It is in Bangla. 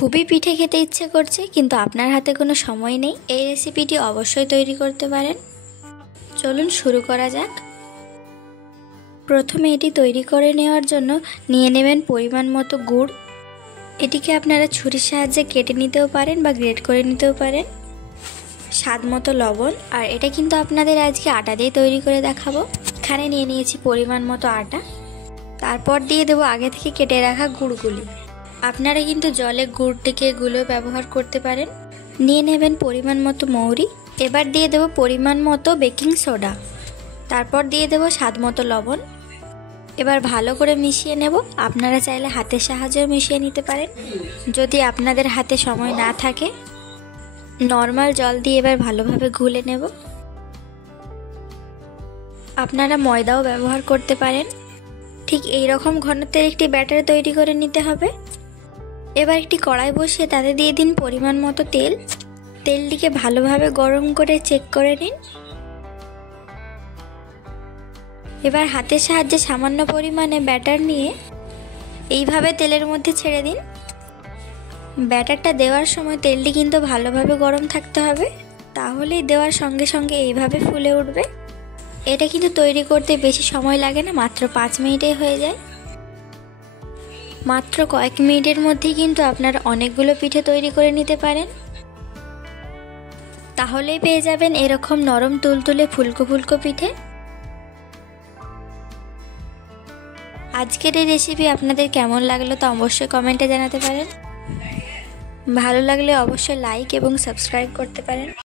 খুবই পিঠে খেতে ইচ্ছে করছে কিন্তু আপনার হাতে কোনো সময় নেই, এই রেসিপিটি অবশ্যই তৈরি করতে পারেন। চলুন শুরু করা যাক। প্রথমে এটি তৈরি করে নেওয়ার জন্য নিয়ে নেবেন পরিমাণ মতো গুড়। এটিকে আপনারা ছুরির সাহায্যে কেটে নিতেও পারেন বা গ্রেট করে নিতেও পারেন। স্বাদ মতো লবণ, আর এটা কিন্তু আপনাদের আজকে আটা দিয়ে তৈরি করে দেখাবো। এখানে নিয়ে নিয়েছি পরিমাণ মতো আটা। তারপর দিয়ে দেবো আগে থেকে কেটে রাখা গুড়গুলি। আপনারা কিন্তু জলে গুড়টিকে গুলো ব্যবহার করতে পারেন। নিয়ে নেবেন পরিমাণ মতো মৌরি। এবার দিয়ে দেবো পরিমাণ মতো বেকিং সোডা। তারপর দিয়ে দেবো স্বাদ মতো লবণ। এবার ভালো করে মিশিয়ে নেব। আপনারা চাইলে হাতের সাহায্যেও মিশিয়ে নিতে পারেন। যদি আপনাদের হাতে সময় না থাকে, নর্মাল জল দিয়ে এবার ভালোভাবে গুলে নেব। আপনারা ময়দাও ব্যবহার করতে পারেন। ঠিক এই রকম ঘনত্বের একটি ব্যাটার তৈরি করে নিতে হবে। এবার একটি কড়াই বসিয়ে তাতে দিয়ে দিন পরিমাণ মতো তেল। তেলটিকে ভালোভাবে গরম করে চেক করে নিন। এবার হাতের সাহায্যে সামান্য পরিমাণে ব্যাটার নিয়ে এইভাবে তেলের মধ্যে ছেড়ে দিন। ব্যাটারটা দেওয়ার সময় তেলটি কিন্তু ভালোভাবে গরম থাকতে হবে, তাহলেই দেওয়ার সঙ্গে সঙ্গে এইভাবে ফুলে উঠবে। এটা কিন্তু তৈরি করতে বেশি সময় লাগে না, মাত্র 5 মিনিটেই হয়ে যায়। মাত্র কয়েক মিনিটের মধ্যেই কিন্তু আপনারা অনেকগুলো পিঠে তৈরি করে নিতে পারেন। তাহলেই পেয়ে যাবেন এরকম নরম তুলতুলে ফুলকো ফুলকো পিঠে। আজকের এই রেসিপি আপনাদের কেমন লাগলো তা অবশ্যই কমেন্টে জানাতে পারেন। ভালো লাগলে অবশ্যই লাইক এবং সাবস্ক্রাইব করতে পারেন।